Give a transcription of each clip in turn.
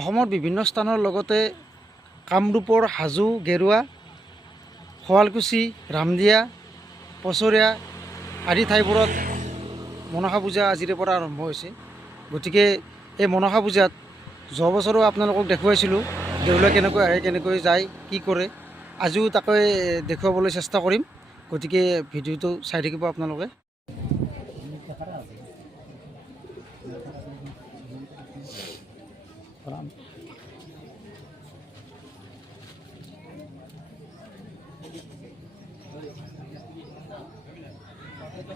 অসমৰ বিভিন্ন স্থানৰ লগতে কামৰূপৰ হাজো গেৰুৱা শুৱালকুছি ৰামদিয়া পছৰীয়া আদি ঠাইবোৰত মনসা পূজা আজিৰে পৰা আৰম্ভ হৈছে। গতিকে এই মনসা পূজাত যোৱা বছৰো আপোনালোকক দেখুৱাইছিলোঁ দেউলে কেনেকৈ আহে, কেনেকৈ যায়, কি কৰে। আজিও তাকে দেখুৱাবলৈ চেষ্টা কৰিম। গতিকে ভিডিঅ'টো চাই থাকিব আপোনালোকে।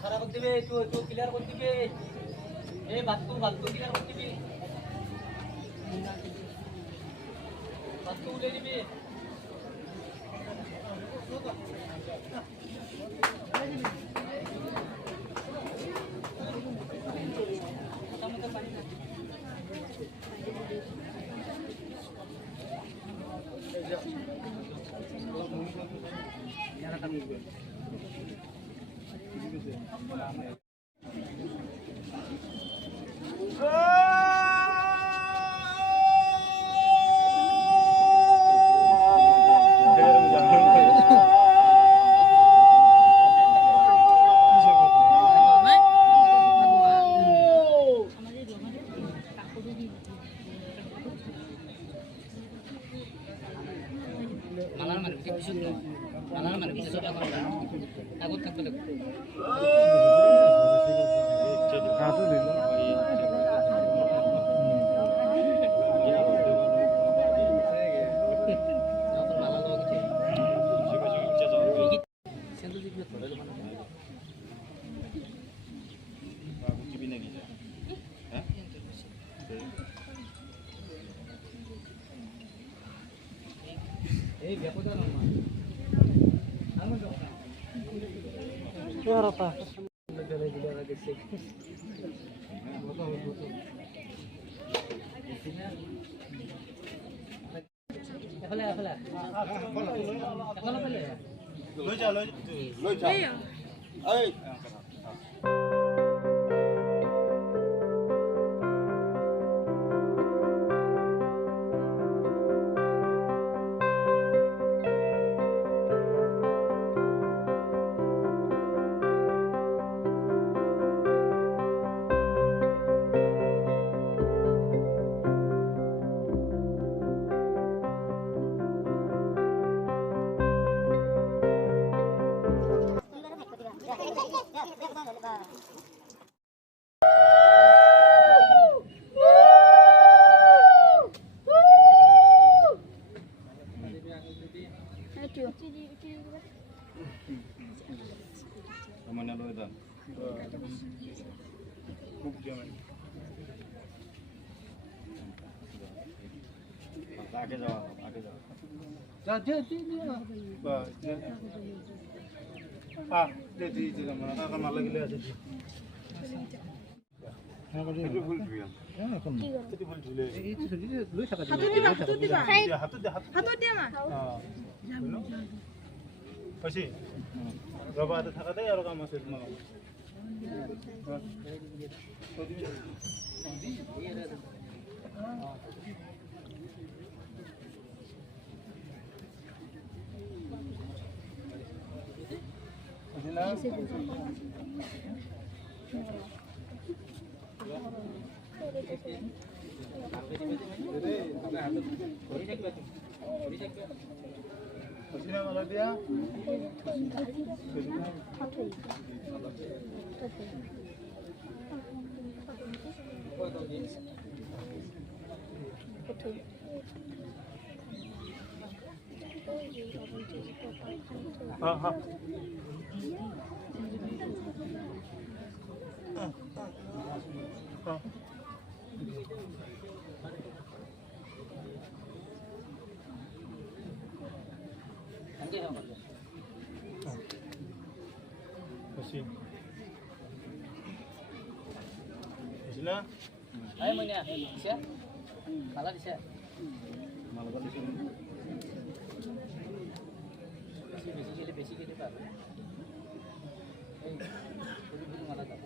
খারাপ করতে দিবে, তো ক্লিয়ার করতে দিবে। এই বাতু ক্লিয়ার করতে দিবে। বাতু উলে দিবে। মালার মানে বিশেষ আগত থাকবে এই ব্যাপারটা না Rata. आगे जाओ जा दे mana kan malah gila aja itu full real itu full jule hatu dia mah pasti berapa ada thakate aro kam ase tomar Pasina malah dia. Pasina. Ayo mana? Bisa? Malah bisa. Malah kan di sini. Besi gitu Pak. Buru-buru malah tak.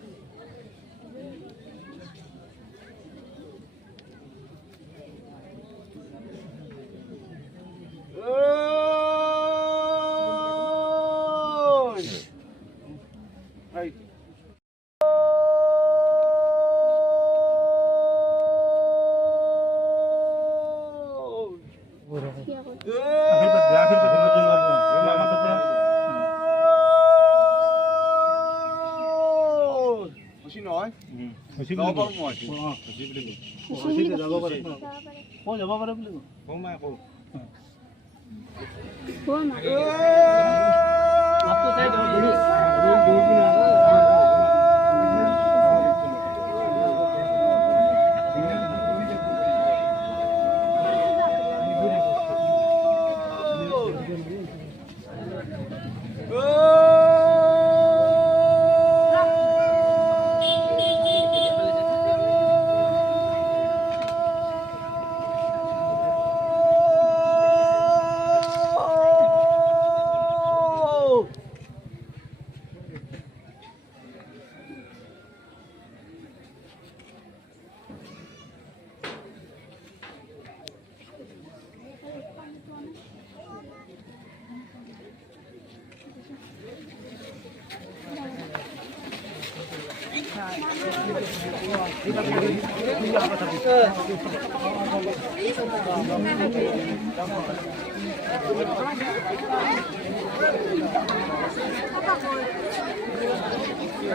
যাব পাৰোঁ মই হৈছে বুলি কওঁ হৈছে যাব পাৰে কওঁ যাব পাৰে বুলি কওঁ মই কওঁ आपको साइड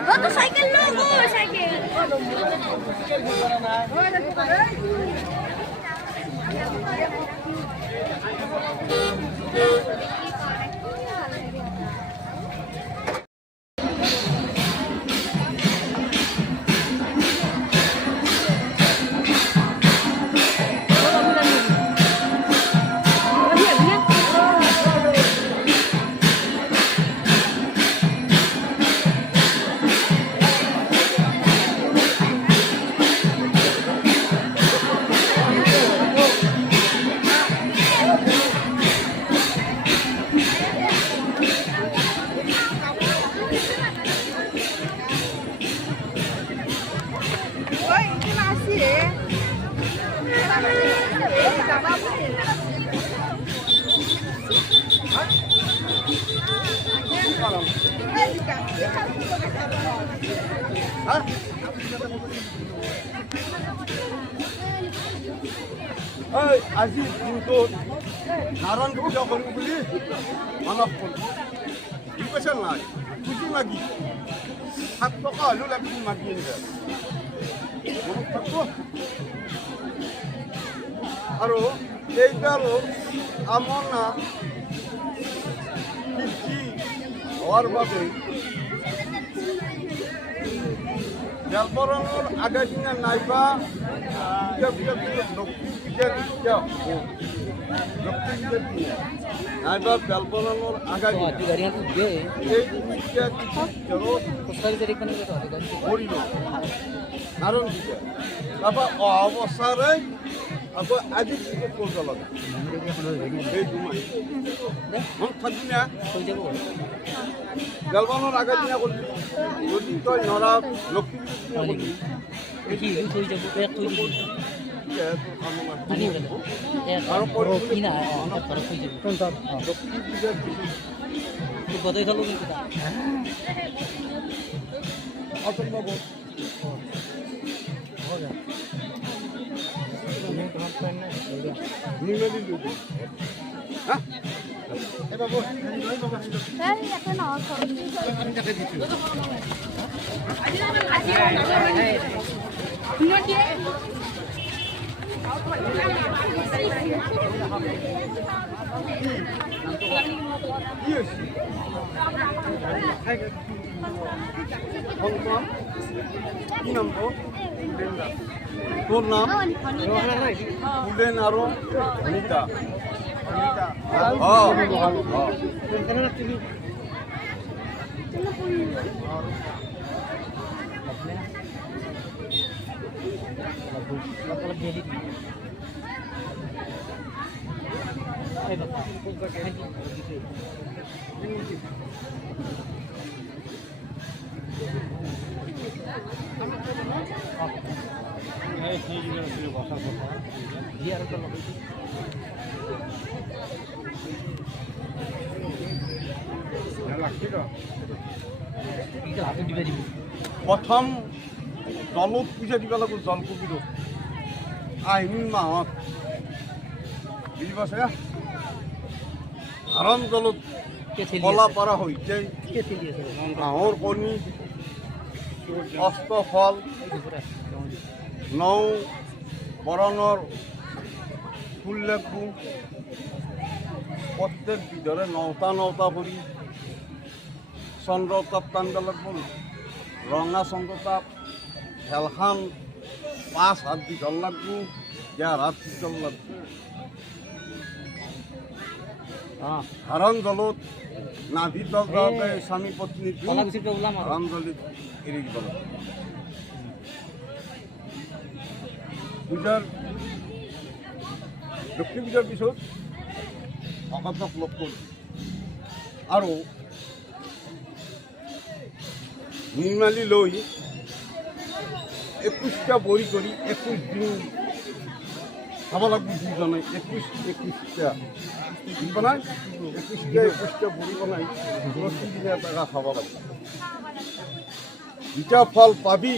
Motorcycle lo, motorcycle. আজি দিনটো নাৰায়ণ পূজা কৰিম বুলি মানৱ কৰিছোঁ কি কৈছে নাই বুজি লাগি 7 টকা হ'লেও লাগি মাগি আনিবা মনত থাকব আৰু এইডাল আমনা কৃষি হোৱাৰ বাবে বেলবৰণৰ আগৰ দিনা নাইবা নাইবা বেলবৰণৰ আগৰ गाड़ियां तो दे सारी तारीख बने तो কৰিলোঁ কাৰণ তাৰপৰা অহা বছৰে আকৌ আজি টিকেট কৰিব লাগে এই দুমাহ মন থাকি না हो जाबो বেলবনৰ আগৰ দিনা কৰিলি যদি তই নৰা লক্ষী देखी हो जाबो एक तो आनी আৰু और की ना फरक हो जाबो লক্ষী পূজাৰ तो बधाई थालो कि অসম্ভৱ নিমেলি লুটি হা এ বাবু আমি তাকে দিছো কি হৈছে কি নাম তোর নাম ফুলেন আর অনিতা প্রথম দলত পূজা দিব লাগব জলকবির আহিন মাহত বুঝি পাছে আরাম দলত কলা পারা হইতে হাঁহর কণী অষ্টফল নৌ বৰণৰ ফুল লাগব প্ৰত্যেক বিধৰে নটা কৰি চন্দ্ৰ তাপ টানিব লাগব ৰঙা চন্দ্ৰ তাপ খেলখান 5 হাত দীঘল লাগব 11 হাত দীঘল লাগব হাৰণ জলত নাভি তল যাওঁতে স্বামী পত্নী হাৰণ জলিত এৰি দিব লাগে পূজাৰ লক্ষ্মী পূজাৰ পিছত ভকতক লগ কৰি আৰু নিৰ্মালি লৈ 21টা বৰি কৰি 21 দিন খাব লাগিব দুজনে 21টা বনাই 21টা বৰি বনাই 10 দিনে এটা খাব লাগিব দুটা ফল পাবি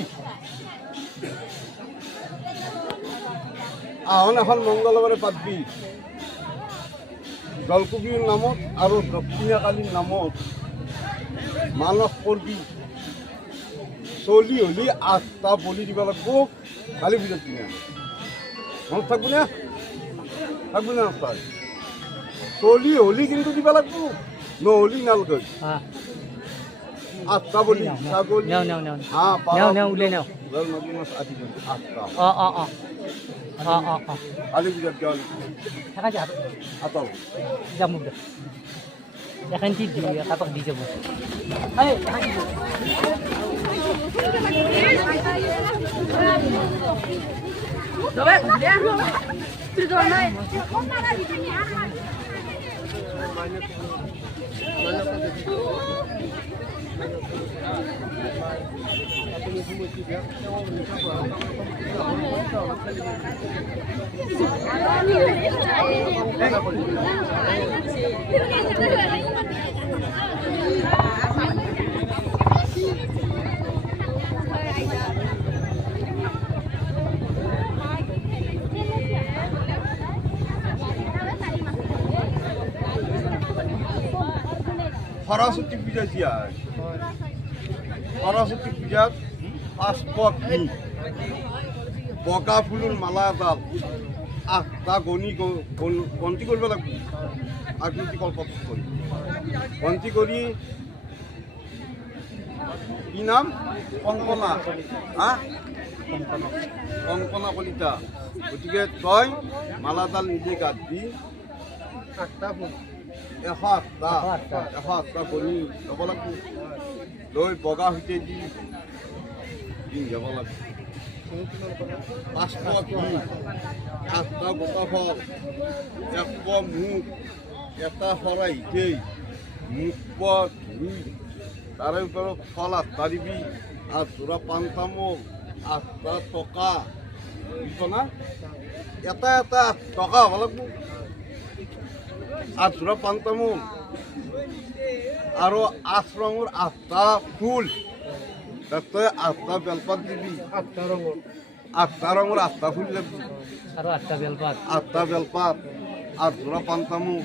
আহন এখন মংগলবাৰে পাতবি জলকবিৰ নামত আৰু দক্ষিণাকালীৰ নামত মানস কৰবি চলি হলি 8টা বলি দিব লাগিব কালী পূজাৰ দিনা মনত থাকব না নাস্তাই চলি হলি কিন্তু দিব লাগিব নহলি নালগে 8টা বলি ছাগলী হাঁহ পাৰ নদী মাছ আদি 8টা কালী পূজাৰ দিন আতল যামুক এখন কি দিয়ে কাপক দি যাব সৰস্বতী পূজা দিয়া সৰস্বতী পূজাত 5 পক বগা ফুলৰ মালা এডাল 8টা গন্তি কৰিব লাগিব আকৃতি কল্পত কৰি গন্তি কৰি কি নাম কংকনা কংকনা কলিতা গতিকে তই মালাডাল নিজে গাঁঠবি 108টা গণি ল'ব লাগিব লৈ বগা সৈতে দি যাব লাগিব 5 পক 8টা গোটা ফল 1 পোৱা মুখ এটা শৰাই ইটেই মুখ পোৱা ধুই তাৰে ওপৰত ফল 8টা দিবি 8 যোৰা পাণ তামোল 8টা টকা না এটা টকা হ'ব লাগিব 8 যোৰা পাণ তামোল আৰু 8 ৰঙৰ 8টা ফুল তাতে 8টা বেলপাত দিবি 8টা ৰঙৰ 8টা ফুল লাগবি আৰু 8টা বেলপাত 8 যোৰা পাণ তামোল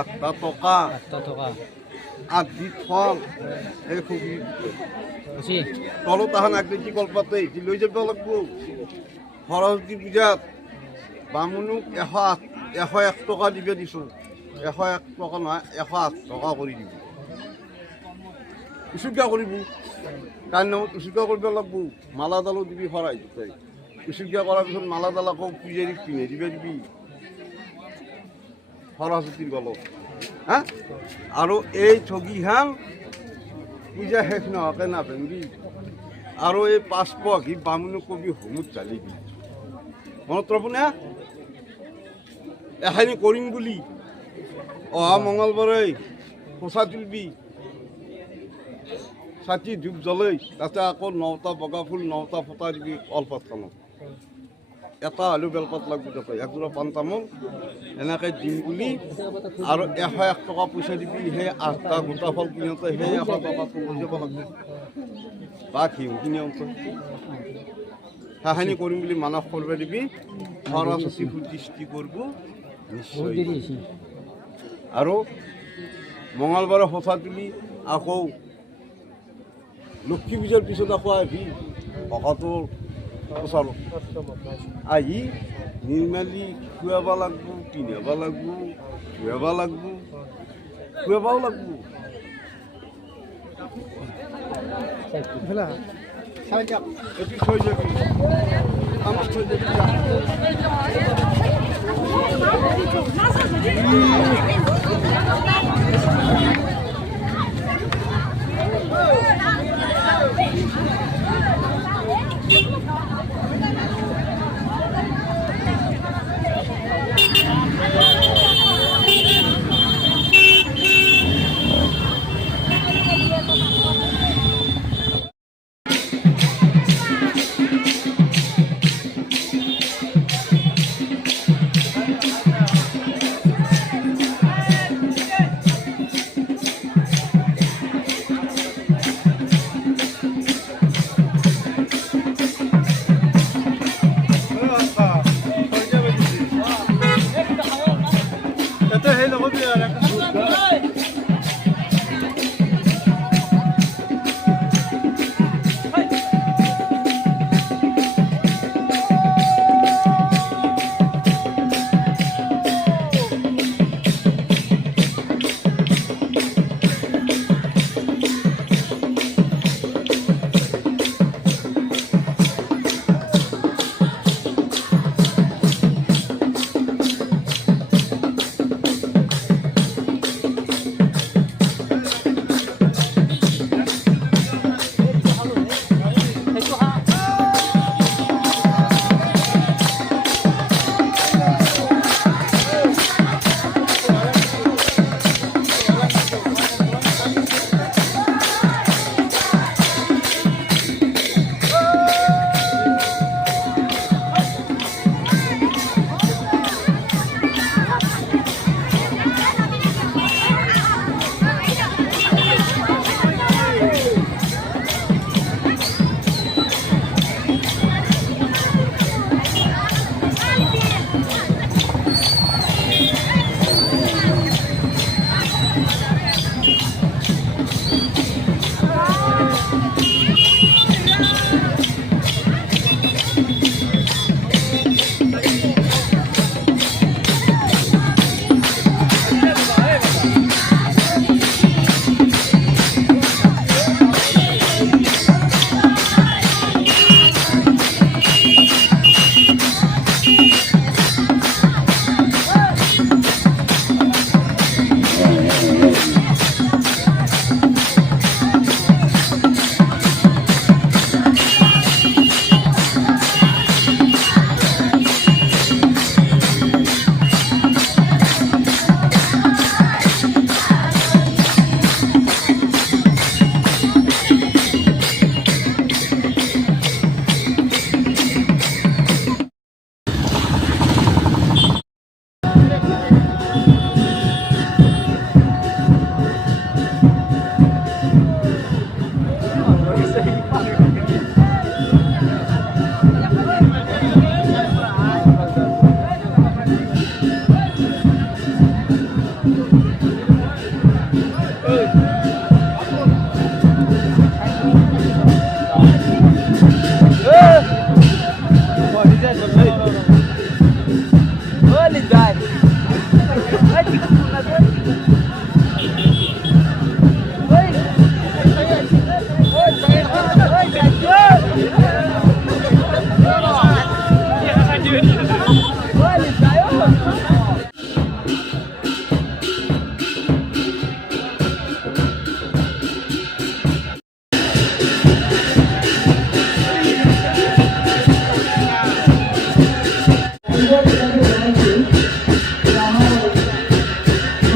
8টা টকা 8 বিধ ফল এই খুবই তলত তাহান আকৃতি কলপাতে এটি লৈ যাব লাগিব সৰস্বতী পূজাত বামুণক 101 টকা দিবে দিছোঁ 101 টকা নহয় 108 টকা কৰি দিব উচুকা কৰিব তাৰ নামত উচুকা কৰিব লাগিব মালাডালো দিবি শৰাই দুটাই উচুকা কৰাৰ পিছত মালাডাল আকৌ পূজাৰীক পিন্ধি দিবি সৰস্বতীৰ গলত হা আৰু এই ঠগিখান পূজা শেষ নোহোৱাকৈ নাভাঙবি আৰু এই 5 পক সি বামুণক কবি হোমত ঢালিবি মনত ৰ'বনে এখানি কৰিম বুলি অহা মঙলবাৰে খোচা তুলবি ছাতি ধূপ জ্বলাই তাতে আকৌ 9টা বগা ফুল 9টা ফটা দিবি কলপাতখনত এটা আলু বেলপাত লাগব তাতে 1 যোৰা পাণ তামোল এনেকৈ দিম বুলি আৰু 101 টকা পইচা দিবি সেই 8টা গোটা ফল কিনোতে সেই 100 টকাটো লৈ যাব লাগিব বা ঘিউ কিনি আনতে সেইখিনি কৰিম বুলি মানস কৰিব দিবি সৰস্বতী সৃষ্টি কৰিব নিশ্চয় আৰু মঙলবাৰে সঁচা তুলি আকৌ লক্ষ্মী পূজাৰ পিছত আকৌ আহি ভকতৰ ওচৰত আহি নিৰ্মালি খুৱাব লাগিব, পিন্ধাব লাগিব, ধুৱাব লাগিব, খুৱাবও লাগিব। চাই দিয়ক, এইটো থৈ যাবি, আমাক থৈ যাবি।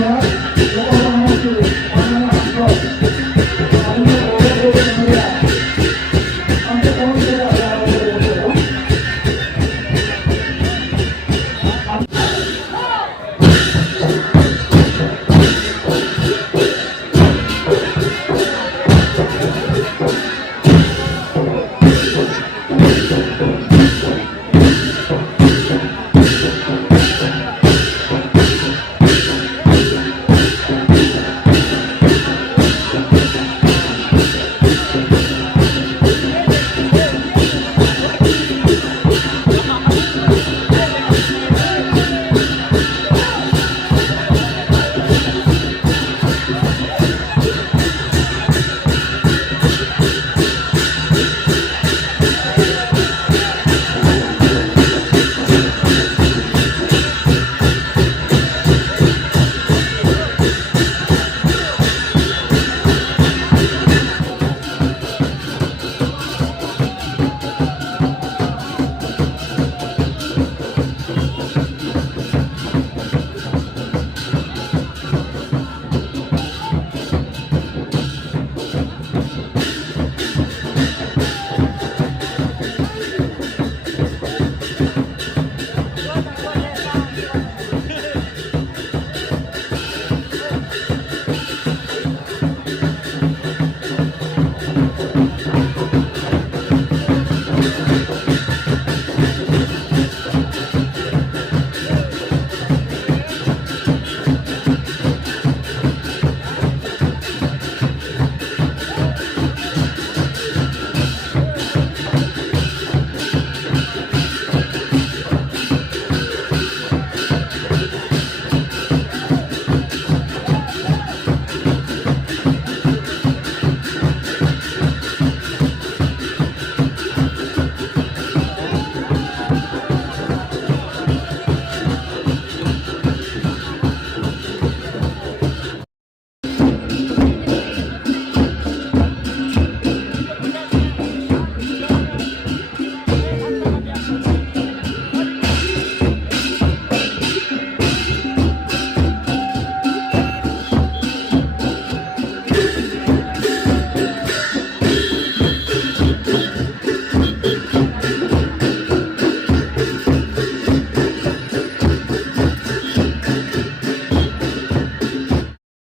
Yeah.